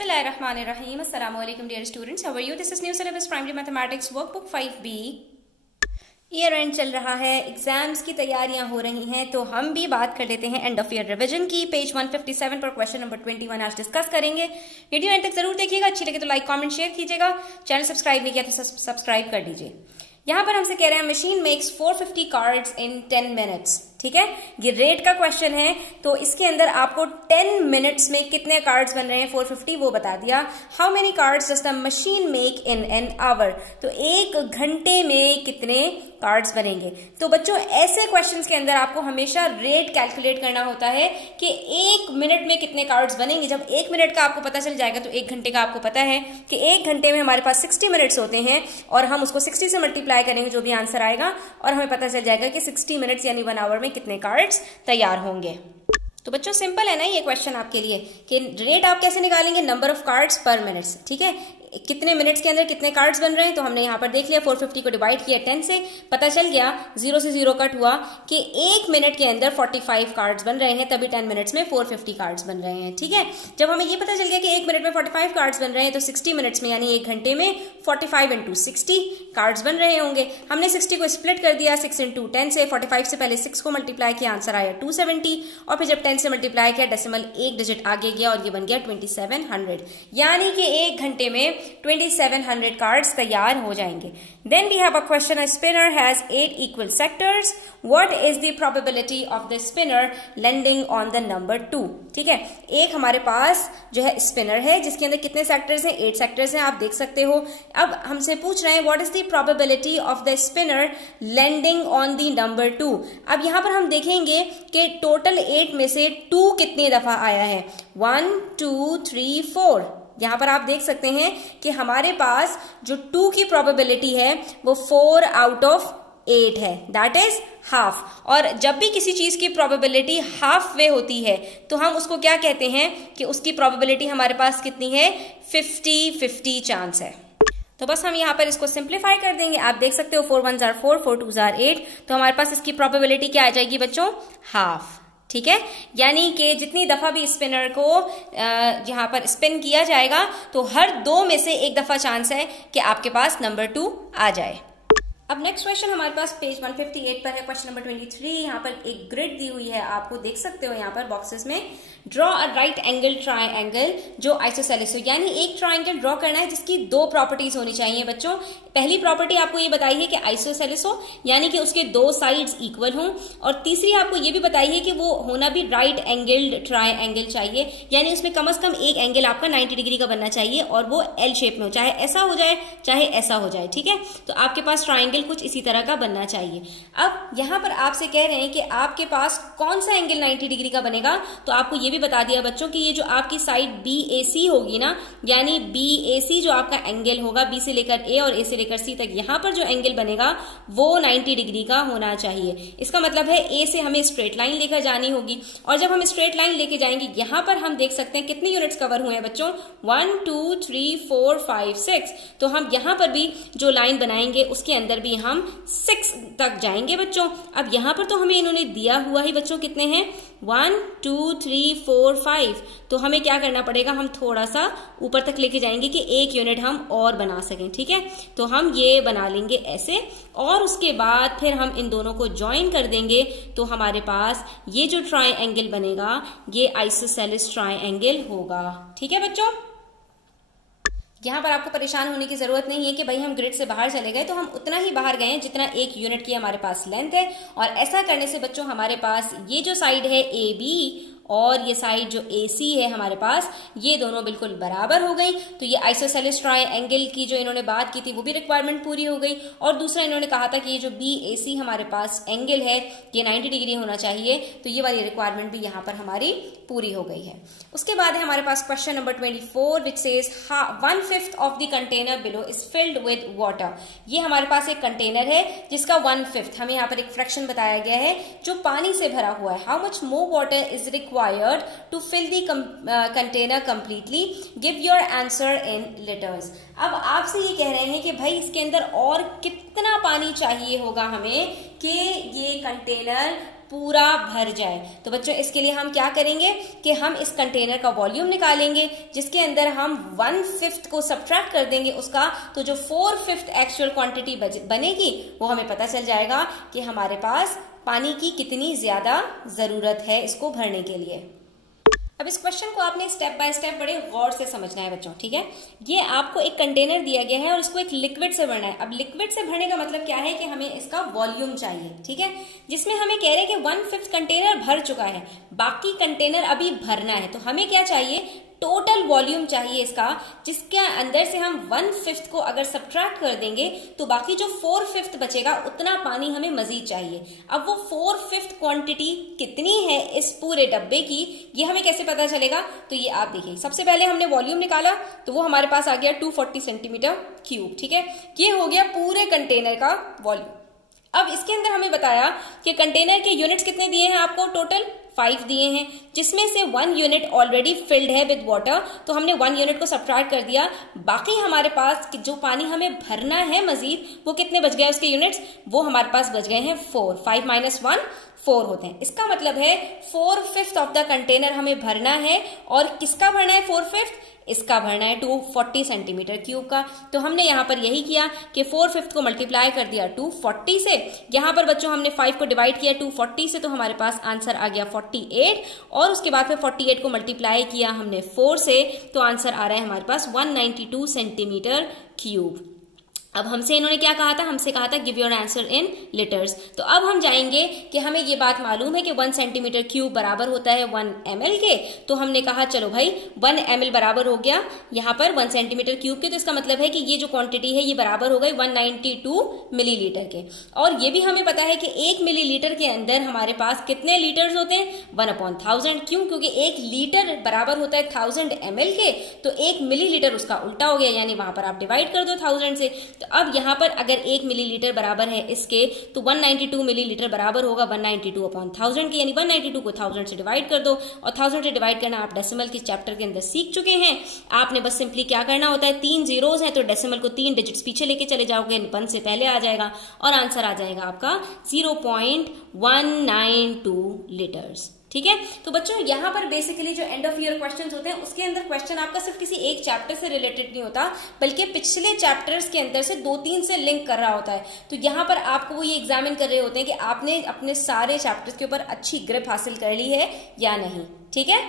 Bismillahirrahmanirrahim. Assalamualaikum dear students. How are you? This is New Syllabus Primary Mathematics Workbook 5B. Year and चल रहा है, exams की तैयारियां हो रही हैं, तो हम भी बात कर लेते हैं एंड ऑफ ईयर रिवीजन की। पेज 157 पर क्वेश्चन नंबर 21 आज डिस्कस करेंगे। वीडियो एंड तक जरूर देखिएगा, अच्छी लगे तो लाइक कमेंट शेयर कीजिएगा। चैनल सब्सक्राइब नहीं किया तो सब्सक्राइब कर दीजिए। यहाँ पर हमसे कह रहे हैं machine makes 450 cards in 10 minutes. ठीक है, ये रेट का क्वेश्चन है, तो इसके अंदर आपको 10 मिनट्स में कितने कार्ड्स बन रहे हैं 450 वो बता दिया। How many cards does the machine make in an hour, तो एक घंटे में कितने कार्ड्स बनेंगे। तो बच्चों ऐसे क्वेश्चंस के अंदर आपको हमेशा रेट कैलकुलेट करना होता है कि एक मिनट में कितने कार्ड्स बनेंगे। जब एक मिनट का आपको पता चल जाएगा तो एक घंटे का आपको पता है कि एक घंटे में हमारे पास 60 मिनट्स होते हैं और हम उसको 60 से मल्टीप्लाई करेंगे जो भी आंसर आएगा, और हमें पता चल जाएगा कि 60 मिनट्स यानी 1 आवर में कितने कार्ड्स तैयार होंगे। तो बच्चों सिंपल है ना ये क्वेश्चन आपके लिए कि रेट आप कैसे निकालेंगे, नंबर ऑफ कार्ड्स पर मिनट्स। ठीक है, कितने मिनट्स के अंदर कितने कार्ड्स बन रहे हैं, तो हमने यहाँ पर देख लिया 450 को डिवाइड किया 10 से, पता चल गया 0 से 0 कट हुआ कि एक मिनट के अंदर 45 कार्ड्स बन रहे हैं, तभी 10 मिनट्स में 450 कार्ड्स बन रहे हैं। ठीक है, जब हमें ये पता चल गया कि एक मिनट में 45 कार्ड्स बन रहे हैं तो 60 मिनट्स में यानी एक घंटे में 45 इंटू 60 कार्ड्स बन रहे होंगे। हमने 60 को स्प्लिट कर दिया 6 इंटू 10 से, 45 से पहले 6 को मल्टीप्लाई किया, आंसर आया 270, और फिर जब 10 से मल्टीप्लाई किया डेसिमल एक डिजिट आगे गया और ये बन गया 2700, यानी कि एक घंटे में 2700 कार्ड्स तैयार हो जाएंगे। Then we have a question, a spinner has 8 equal sectors. What is the probability of the spinner landing on the number 2? ठीक है, एक हमारे पास जो है स्पिनर है जिसके अंदर कितने सेक्टर्स हैं, 8 सेक्टर्स हैं, आप देख सकते हो। अब हमसे पूछ रहे हैं what is the probability of the spinner landing on the number 2। अब यहां पर हम देखेंगे कि टोटल 8 में से 2 कितने दफा आया है, 1 2 3 4। यहां पर आप देख सकते हैं कि हमारे पास जो 2 की प्रोबेबिलिटी है वो 4 आउट ऑफ 8 है, दैट इज हाफ। और जब भी किसी चीज की प्रोबेबिलिटी हाफ वे होती है तो हम उसको क्या कहते हैं कि उसकी प्रोबेबिलिटी हमारे पास कितनी है, 50-50 चांस है। तो बस हम यहाँ पर इसको सिंप्लीफाई कर देंगे। आप देख सकते हो 4 1 4 4 2 8, तो हमारे पास इसकी प्रोबेबिलिटी क्या आ जाएगी बच्चों, हाफ। ठीक है, यानी कि जितनी दफा भी स्पिनर को यहाँ पर स्पिन किया जाएगा तो हर 2 में से एक दफा चांस है कि आपके पास नंबर 2 आ जाए। अब नेक्स्ट क्वेश्चन हमारे पास पेज 158 पर है, क्वेश्चन नंबर 23। यहाँ पर एक ग्रिड दी हुई है, आपको देख सकते हो यहाँ पर बॉक्सेस में। Draw a right angle triangle जो आइसोसेलेस हो, यानी एक ट्राइंगल ड्रॉ करना है जिसकी 2 प्रॉपर्टीज होनी चाहिए बच्चों। पहली प्रॉपर्टी आपको ये बताई है कि आइसोसेलेस हो, यानी कि उसके 2 साइड्स इक्वल हों, और तीसरी आपको ये भी बताई है कि वो होना भी राइट एंगल्ड ट्राइंगल चाहिए, यानी उसमें कम से कम एक एंगल आपका 90 डिग्री का बनना चाहिए और वो एल शेप में हो, चाहे ऐसा हो जाए चाहे ऐसा हो जाए। ठीक है, तो आपके पास ट्राइंगल कुछ इसी तरह का बनना चाहिए। अब यहां पर आपसे कह रहे हैं कि आपके पास कौन सा एंगल 90 डिग्री का बनेगा, तो आपको ये भी बता दिया बच्चों कि ये जो आपकी साइड BAC होगी ना, यानी BAC जो आपका एंगल होगा, B से लेकर A और A से लेकर C तक, यहां पर जो एंगल बनेगा वो 90 डिग्री का होना चाहिए। इसका मतलब है A से हमें स्ट्रेट लाइन लेकर जानी होगी, और जब हम स्ट्रेट लाइन लेके जाएंगे यहां पर हम देख सकते हैं कितने यूनिट्स कवर हुए हैं बच्चों, 1 2 3 4 5 6। तो हम यहां पर भी जो लाइन बनाएंगे उसके अंदर भी हम 6 तक जाएंगे बच्चों। अब यहां पर तो हमें इन्होंने दिया हुआ ही बच्चों कितने हैं, 1 2 3 4 5। तो हमें क्या करना पड़ेगा, हम थोड़ा सा ऊपर तक लेके जाएंगे कि एक यूनिट हम और बना सकें। ठीक है, तो हम ये बना लेंगे ऐसे, और उसके बाद फिर हम इन दोनों को ज्वाइन कर देंगे, तो हमारे पास ये जो ट्राइंगल बनेगा ये आइसोसेलेस ट्राइंगल होगा। ठीक है बच्चों, यहाँ पर आपको परेशान होने की जरूरत नहीं है कि भाई हम ग्रिड से बाहर चले गए, तो हम उतना ही बाहर गए हैं जितना एक यूनिट की हमारे पास लेंथ है। और ऐसा करने से बच्चों हमारे पास ये जो साइड है AB और ये साइड जो AC है हमारे पास, ये दोनों बिल्कुल बराबर हो गई। तो ये आइसोसेलेस ट्राइंगल की जो इन्होंने बात की थी वो भी रिक्वायरमेंट पूरी हो गई, और दूसरा इन्होंने कहा था कि ये जो BAC हमारे पास एंगल है ये 90 डिग्री होना चाहिए, तो ये वाली रिक्वायरमेंट भी यहाँ पर हमारी पूरी हो गई है। उसके बाद है हमारे पास question number 24 which says 1/5 of the container below is filled with water. ये हमारे पास एक कंटेनर है जिसका 1/5, हमें यहाँ पर एक फ्रैक्शन बताया गया है जो पानी से भरा हुआ है। How much more water is required to fill the container completely, give your answer in litres. अब आपसे ये कह रहे हैं कि भाई इसके अंदर और कितना पानी चाहिए होगा हमें कि ये कंटेनर पूरा भर जाए। तो बच्चों इसके लिए हम क्या करेंगे कि हम इस कंटेनर का वॉल्यूम निकालेंगे, जिसके अंदर हम 1/5 को सब्ट्रैक्ट कर देंगे उसका, तो जो 4/5 एक्चुअल क्वांटिटी बनेगी वो हमें पता चल जाएगा कि हमारे पास पानी की कितनी ज्यादा जरूरत है इसको भरने के लिए। अब इस क्वेश्चन को आपने स्टेप बाय स्टेप बड़े गौर से समझना है बच्चों, ठीक है। ये आपको एक कंटेनर दिया गया है और इसको एक लिक्विड से भरना है। अब लिक्विड से भरने का मतलब क्या है कि हमें इसका वॉल्यूम चाहिए, ठीक है, जिसमें हमें कह रहे हैं कि 1/5 कंटेनर भर चुका है, बाकी कंटेनर अभी भरना है। तो हमें क्या चाहिए, टोटल वॉल्यूम चाहिए इसका, जिसके अंदर से हम 1/5 को अगर सब्ट्रैक्ट कर देंगे तो बाकी जो 4/5 बचेगा उतना पानी हमें मजीद चाहिए। अब वो 4/5 क्वांटिटी कितनी है इस पूरे डब्बे की, ये हमें कैसे पता चलेगा, तो ये आप देखिए। सबसे पहले हमने वॉल्यूम निकाला तो वो हमारे पास आ गया 240 सेंटीमीटर क्यूब, ठीक है, ये हो गया पूरे कंटेनर का वॉल्यूम। अब इसके अंदर हमें बताया कि कंटेनर के यूनिट्स कितने दिए हैं आपको, टोटल 5 दिए हैं, जिसमें से 1 यूनिट ऑलरेडी फिल्ड है विद वाटर, तो हमने 1 यूनिट को सब्ट्रैक्ट कर दिया। बाकी हमारे पास जो पानी हमें भरना है मजीद, वो कितने बच गए उसके यूनिट्स, वो हमारे पास बच गए हैं 4। 5 - 1 4 होते हैं। इसका मतलब है 4/5 ऑफ द कंटेनर हमें भरना है। और किसका भरना है 4/5, इसका भरना है 240 सेंटीमीटर क्यूब का। तो हमने यहाँ पर यही किया कि 4/5 को मल्टीप्लाई कर दिया 240 से। यहाँ पर बच्चों हमने 5 को डिवाइड किया 240 से, तो हमारे पास आंसर आ गया 48। और उसके बाद फिर 48 को मल्टीप्लाई किया हमने 4 से, तो आंसर आ रहा है हमारे पास 192 सेंटीमीटर क्यूब। अब हमसे इन्होंने क्या कहा था, हमसे कहा था give your answer in litres. तो अब हम जाएंगे कि हमें ये बात मालूम है कि 1 सेंटीमीटर क्यूब बराबर होता है 1 ml के। तो हमने कहा चलो भाई 1 ml बराबर हो गया यहाँ पर 1 सेंटीमीटर क्यूब के, तो इसका मतलब है कि ये जो क्वांटिटी है ये बराबर हो गई 192 मिलीलीटर के। और ये भी हमें पता है कि 1 मिलीलीटर के अंदर हमारे पास कितने लीटर्स होते हैं, 1/1000। क्यों, क्योंकि 1 लीटर बराबर होता है 1000 ml के, तो 1 मिलीलीटर उसका उल्टा हो गया, यानी वहां पर आप डिवाइड कर दो 1000 से। तो अब यहाँ पर अगर 1 मिलीलीटर बराबर है इसके, तो 192 मिलीलीटर बराबर होगा 192/1000 के, यानी 192 को 1000 से डिवाइड कर दो। और 1000 से डिवाइड करना आप डेसिमल के चैप्टर के अंदर सीख चुके हैं। आपने बस सिंपली क्या करना होता है, 3 जीरोज हैं तो डेसिमल को 3 डिजिट्स पीछे लेके चले जाओगे, 1 से पहले आ जाएगा और आंसर आ जाएगा आपका 0.192 लीटर्स, ठीक है। तो बच्चों यहाँ पर बेसिकली जो एंड ऑफ ईयर क्वेश्चंस होते हैं उसके अंदर क्वेश्चन आपका सिर्फ किसी एक चैप्टर से रिलेटेड नहीं होता, बल्कि पिछले चैप्टर्स के अंदर से 2-3 से लिंक कर रहा होता है। तो यहाँ पर आपको वो ये एग्जामिन कर रहे होते हैं कि आपने अपने सारे चैप्टर्स के ऊपर अच्छी ग्रिप हासिल कर ली है या नहीं, ठीक है।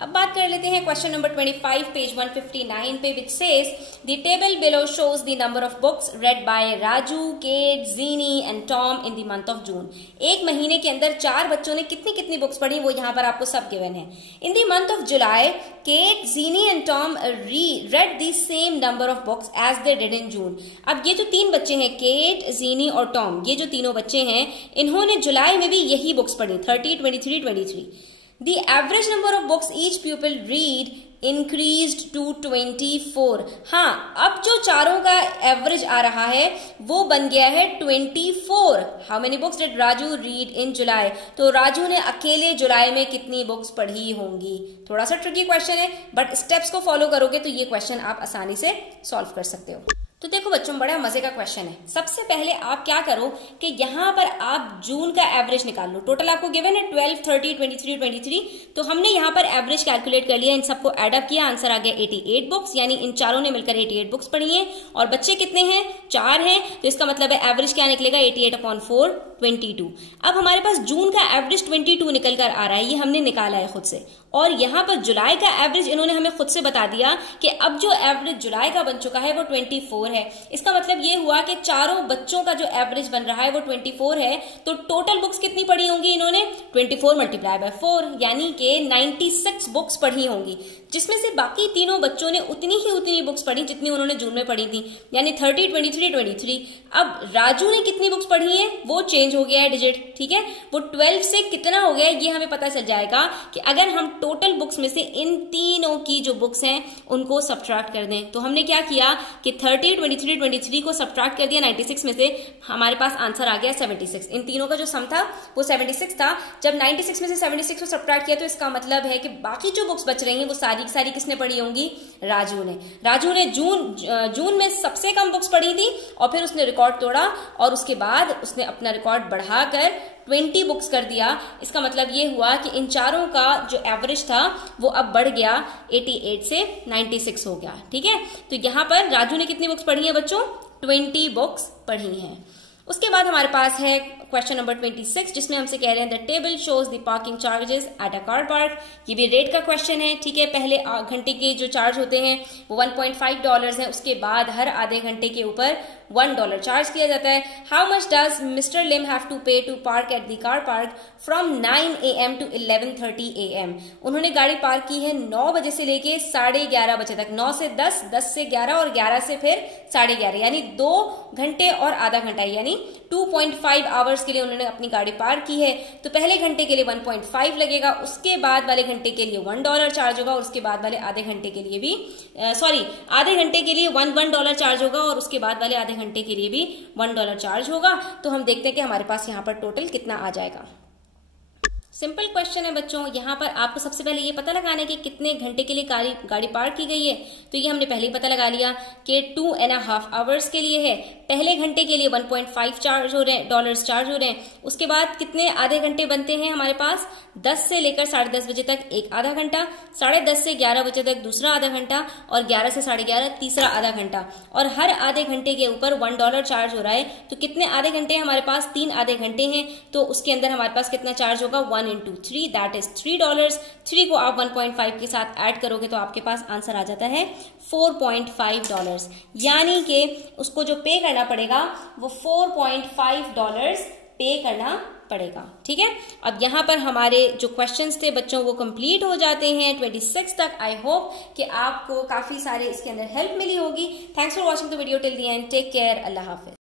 अब बात कर लेते हैं क्वेश्चन नंबर 25 पेज 159 पे, which says the table below shows the number of books read by Raju, Kate, genie and Tom in the month of June. एक महीने के अंदर 4 बच्चों ने कितनी कितनी बुक्स पढ़ी, वो यहाँ पर आपको सब गिवन है। In the month of July Kate, genie and Tom read the same number of books as they did in June. अब ये जो 3 बच्चे हैं, केट, जीनी और टॉम, ये जो तीनों बच्चे हैं, इन्होंने जुलाई में भी यही बुक्स पढ़ी, 30, 23, 23। The average number of books each pupil read increased to 24। हाँ, अब जो चारों का एवरेज आ रहा है वो बन गया है 24। How many books did Raju read in July? तो राजू ने अकेले जुलाई में कितनी बुक्स पढ़ी होंगी। थोड़ा सा ट्रिकी क्वेश्चन है, बट स्टेप्स को फॉलो करोगे तो ये क्वेश्चन आप आसानी से सॉल्व कर सकते हो। तो देखो बच्चों, बड़ा मजे का क्वेश्चन है। सबसे पहले आप क्या करो कि यहाँ पर आप जून का एवरेज निकाल लो। टोटल आपको गिवन है 12, 30, 23, 23। तो हमने यहाँ पर एवरेज कैलकुलेट कर लिया, इन सबको एडअप किया, आंसर आ गया 88 बुक्स, यानी इन चारों ने मिलकर 88 बुक्स पढ़ी हैं। और बच्चे कितने हैं, 4 हैं, तो इसका मतलब है एवरेज क्या निकलेगा, 88/4, 22। अब हमारे पास जून का एवरेज 22 निकल कर आ रहा है, ये हमने निकाला है खुद से। और यहाँ पर जुलाई का एवरेज इन्होंने हमें खुद से बता दिया कि अब जो एवरेज जुलाई का बन चुका है वो 24 है। इसका मतलब ये हुआ कि चारों बच्चों का जो एवरेज बन रहा है वो 24 है। तो टोटल बुक्स कितनी पढ़ी होंगी इन्होंने, 24 × 4, यानी कि 96 बुक्स पढ़ी होंगी, जिसमें से बाकी तीनों बच्चों ने उतनी बुक्स पढ़ी जितनी उन्होंने जून में पढ़ी थी, यानी 30, 23, 23। अब राजू ने कितनी बुक्स पढ़ी है वो चेंज हो गया है डिजिट, ठीक है, वो 12 से कितना हो गया ये हमें पता चल जाएगा कि अगर हम टोटल बुक्स में से इन तीनों की जो बुक्स हैं उनको सब्ट्रैक्ट कर दें। तो हमने क्या किया कि 30, 23, 23 को सब्ट्रैक्ट कर दिया 96 में से, हमारे पास आंसर आ गया 76। इन तीनों का जो सम था वो 76 था। जब 96 में से 76 को सब्ट्रैक्ट किया तो इसका मतलब है कि बाकी जो बुक्स बच रही हैं वो सारी किसने पढ़ी होंगी, राजू ने जून में सबसे कम बुक्स पढ़ी थी और फिर उसने रिकॉर्ड तोड़ा और उसके बाद उसने अपना रिकॉर्ड बढ़ाकर 20 बुक्स कर दिया, इसका मतलब ये हुआ कि इन चारों का जो एवरेज था वो अब बढ़ गया 88 से 96 हो गया। ठीक है, तो यहां पर राजू ने कितनी बुक्स पढ़ी है बच्चों? 20 बुक्स पढ़ी हैं। उसके बाद हमारे पास है क्वेश्चन नंबर 26, जिसमें हमसे कह रहे हैं the table shows the parking charges at a car park. ये भी रेट का क्वेश्चन है। ठीक है, पहले घंटे के जो चार्ज होते हैं वो $1.5 है, उसके बाद हर आधे घंटे के ऊपर $1 चार्ज किया जाता है। How much does mister Lim have to pay to park at the car park from 9 AM to 11:30 AM? उन्होंने गाड़ी पार्क की है 9 बजे से लेके 11:30 बजे तक, 9 से 10, 10 से 11 और 11 से फिर 11:30, यानी 2 घंटे और आधा घंटा, यानी 2.5 आवर्स के लिए उन्होंने अपनी गाड़ी पार्क की है। तो पहले घंटे के लिए 1.5 लगेगा, उसके बाद वाले घंटे के लिए $1 चार्ज होगा, और उसके बाद वाले आधे घंटे के लिए भी आधे घंटे के लिए $1 चार्ज होगा, और उसके बाद वाले आधे घंटे के लिए भी $1 चार्ज होगा। तो हम देखते हैं कि हमारे पास यहाँ पर टोटल कितना आ जाएगा। सिंपल क्वेश्चन है बच्चों, यहाँ पर आपको सबसे पहले ये पता लगाना है कि कितने घंटे के लिए गाड़ी पार्क की गई है। तो ये हमने पहले ही पता लगा लिया कि 2.5 आवर्स के लिए है। पहले घंटे के लिए $1.5 चार्ज हो रहे हैं, डॉलर्स चार्ज हो रहे हैं। उसके बाद कितने आधे घंटे बनते हैं हमारे पास? 10 से लेकर 10:30 बजे तक एक आधा घंटा, 10:30 से 11 बजे तक दूसरा आधा घंटा, और 11 से 11:30 तीसरा आधा घंटा, और हर आधे घंटे के ऊपर $1 चार्ज हो रहा है। तो कितने आधे घंटे हमारे पास? 3 आधे घंटे हैं, तो उसके अंदर हमारे पास कितना चार्ज होगा? 1 into 3, दैट इज $3। 3 को आप 1.5 के साथ ऐड करोगे तो आपके पास आंसर आ जाता है $4.5, यानी कि उसको जो पे करना पड़ेगा वो $4.5 पे करना पड़ेगा। ठीक है, अब यहाँ पर हमारे जो क्वेश्चंस थे बच्चों वो कंप्लीट हो जाते हैं 26 तक। आई होप कि आपको काफी सारे इसके अंदर हेल्प मिली होगी। Thanks for watching the video till the end. Take care, अल्लाह हाफिज।